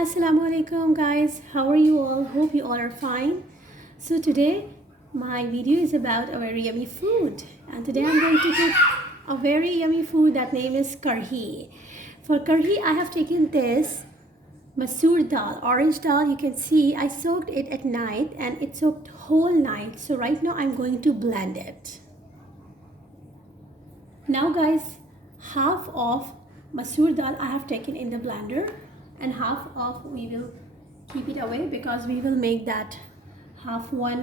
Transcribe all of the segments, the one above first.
Assalamu alaikum guys, how are you all? Hope you all are fine. So today my video is about a very yummy food, and today I'm going to cook a very yummy food that name is karhi. For karhi I have taken this masoor dal, orange dal. You can see I soaked it at night and it soaked whole night. So right now I'm going to blend it. Now guys, half of masoor dal I have taken in the blender and half of we will keep it away because we will make that half one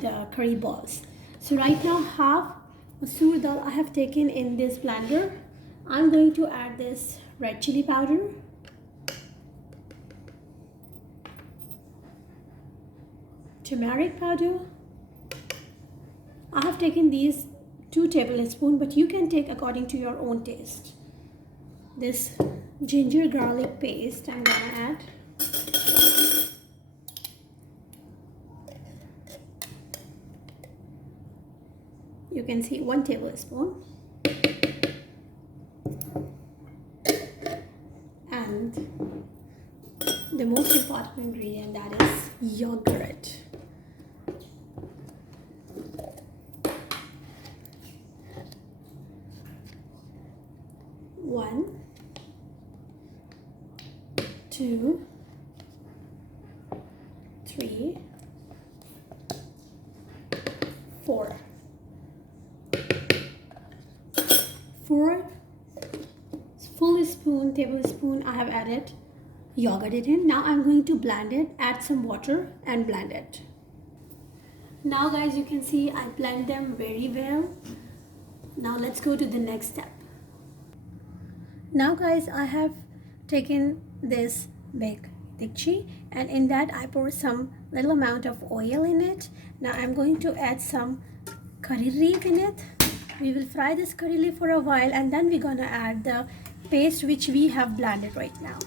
the curry balls. So right now half masoor dal I have taken in this blender. I'm going to add this red chili powder, turmeric powder. I have taken these 2 tablespoons, but you can take according to your own taste. This ginger garlic paste I'm gonna add. You can see 1 tablespoon. And the most important ingredient, that is yogurt. One, 2, 3, 4. 4 tablespoon I have added yogurt in. Now I'm going to blend it, add some water and blend it. Now guys, you can see I blend them very well. Now let's go to the next step. Now guys, I have taken this big tikchi and in that I pour some little amount of oil in it. Now I'm going to add some curry leaf in it. We will fry this curry leaf for a while and then we're gonna add the paste which we have blended right now.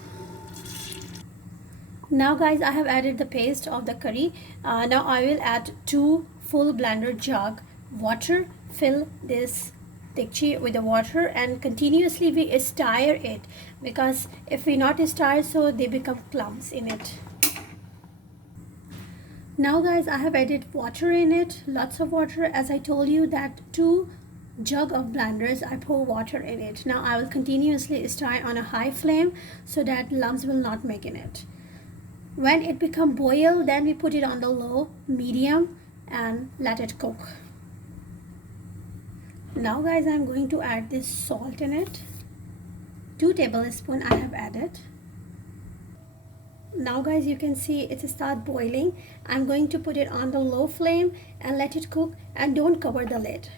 Now guys, I have added the paste of the curry. Now I will add 2 full blender jug water. Fill this tikchi with the water and continuously we stir it, because if we not stir, so they become clumps in it. Now guys, I have added water in it, lots of water. As I told you that 2 jug of blenders I pour water in it. Now I will continuously stir on a high flame so that lumps will not make in it. When it become boil, then we put it on the low medium and let it cook. Now guys, I'm going to add this salt in it. 2 tablespoons I have added. Now guys, you can see it start boiling. I'm going to put it on the low flame and let it cook, and don't cover the lid.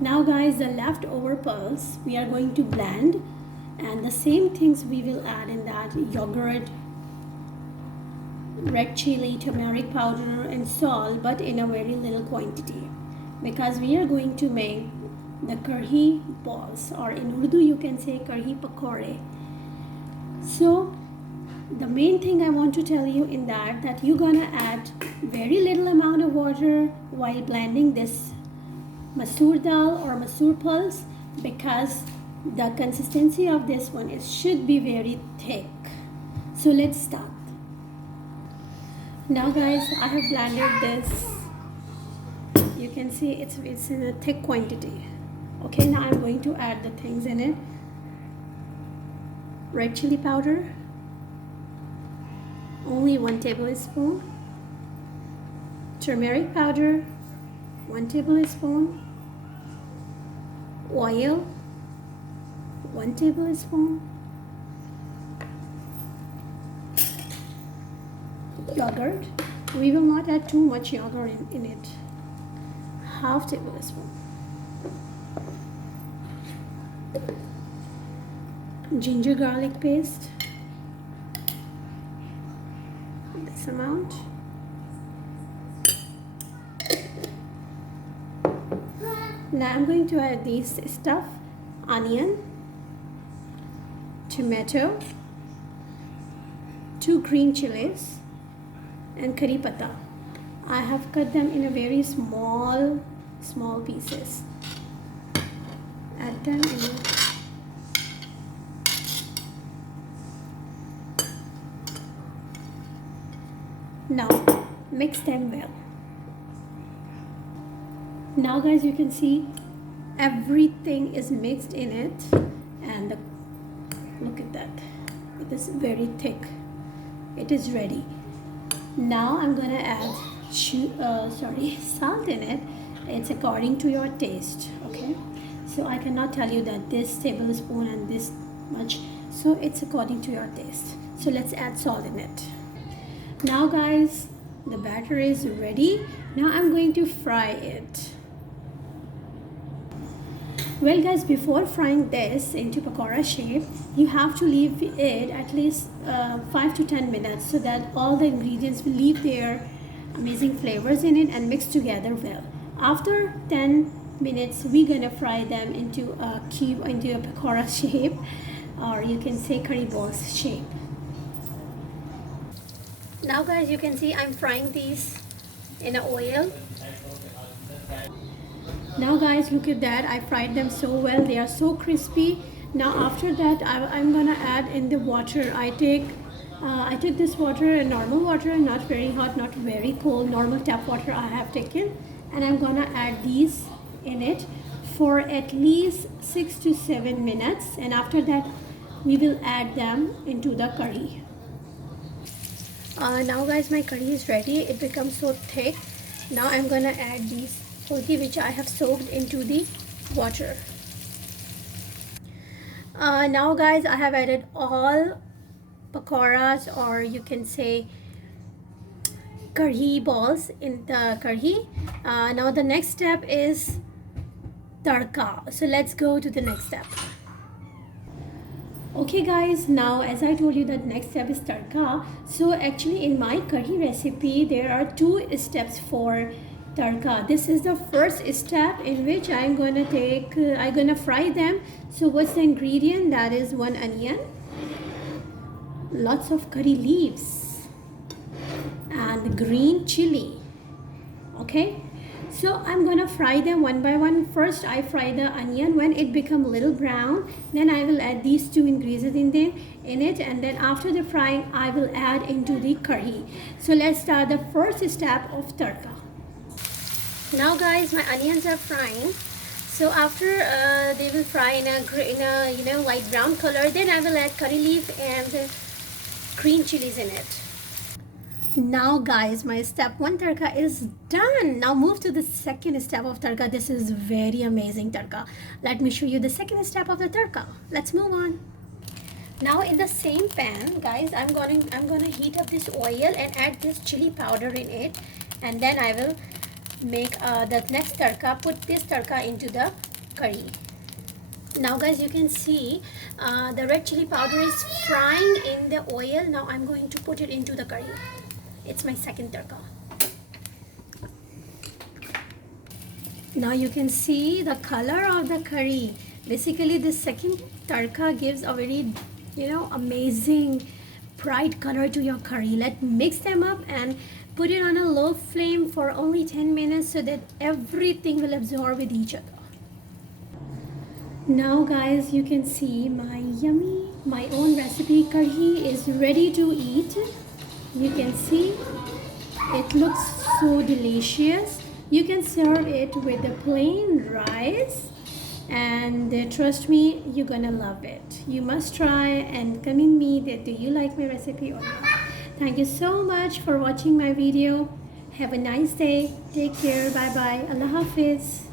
Now guys, the leftover pearls we are going to blend, and the same things we will add in that: yogurt, red chili, turmeric powder and salt, but in a very little quantity, because we are going to make the karhi balls, or in Urdu you can say karhi pakore. So the main thing I want to tell you in that you're gonna add very little amount of water while blending this masoor dal or masoor pulse, because the consistency of this one should be very thick. So let's start. Now guys, I have blended this. You can see it's in a thick quantity. Okay, now I'm going to add the things in it. Red chili powder, only 1 tablespoon. Turmeric powder, 1 tablespoon. Oil, 1 tablespoon. Yogurt, we will not add too much yogurt in it. Half tablespoon. Ginger garlic paste, this amount. Now I'm going to add these stuff: onion, tomato, 2 green chilies and curry pata. I have cut them in a very small pieces. Add them in. Now mix them well. Now guys, you can see everything is mixed in it, and look at that, it is very thick. It is ready. Now I'm gonna add salt in it. It's according to your taste, okay? So I cannot tell you that this tablespoon and this much, so it's according to your taste. So let's add salt in it. Now guys, the batter is ready. Now I'm going to fry it. Well guys, before frying this into pakora shape, you have to leave it at least 5 to 10 minutes so that all the ingredients will leave their amazing flavors in it and mix together well. After 10 minutes, we're gonna fry them into a cube, into a pakora shape, or you can say curry balls shape. Now guys, you can see I'm frying these in oil. Now guys, look at that, I fried them so well, they are so crispy. Now after that, I'm gonna add in the water. I took this water, normal water, not very hot, not very cold, normal tap water I have taken, and I'm gonna add these in it for at least 6 to 7 minutes, and after that we will add them into the curry. Now guys, my curry is ready. It becomes so thick. Now I'm gonna add these poultry which I have soaked into the water. Now guys, I have added all pakoras, or you can say curry balls in the curry. Now the next step is tadka. So let's go to the next step. Okay guys, now as I told you that next step is tadka. So actually in my curry recipe there are 2 steps for tadka. This is the first step in which I'm gonna fry them. So what's the ingredient? That is 1 onion, lots of curry leaves, and green chili. Okay, so I'm gonna fry them one by one. First I fry the onion. When it become little brown, then I will add these 2 ingredients in it, and then after the frying I will add into the curry. So let's start the first step of tadka. Now guys, my onions are frying. So after they will fry in a light brown color, then I will add curry leaf and green chilies in it. Now guys, my step 1 tadka is done. Now move to the second step of tadka. This is very amazing tadka. Let me show you the second step of the tadka. Let's move on. Now in the same pan guys, I'm gonna heat up this oil and add this chili powder in it, and then I will make the next tadka, put this tadka into the curry. Now guys, you can see the red chili powder is frying in the oil. Now I'm going to put it into the curry. It's my second tadka. Now you can see the color of the curry. Basically this second tadka gives a very amazing bright color to your curry. Let's mix them up and put it on a low flame for only 10 minutes so that everything will absorb with each other. Now guys, you can see my own recipe curry is ready to eat. You can see it looks so delicious. You can serve it with the plain rice, and trust me, you're gonna love it. You must try and comment me that do you like my recipe or not. Thank you so much for watching my video. Have a nice day. Take care. Bye bye. Allah Hafiz.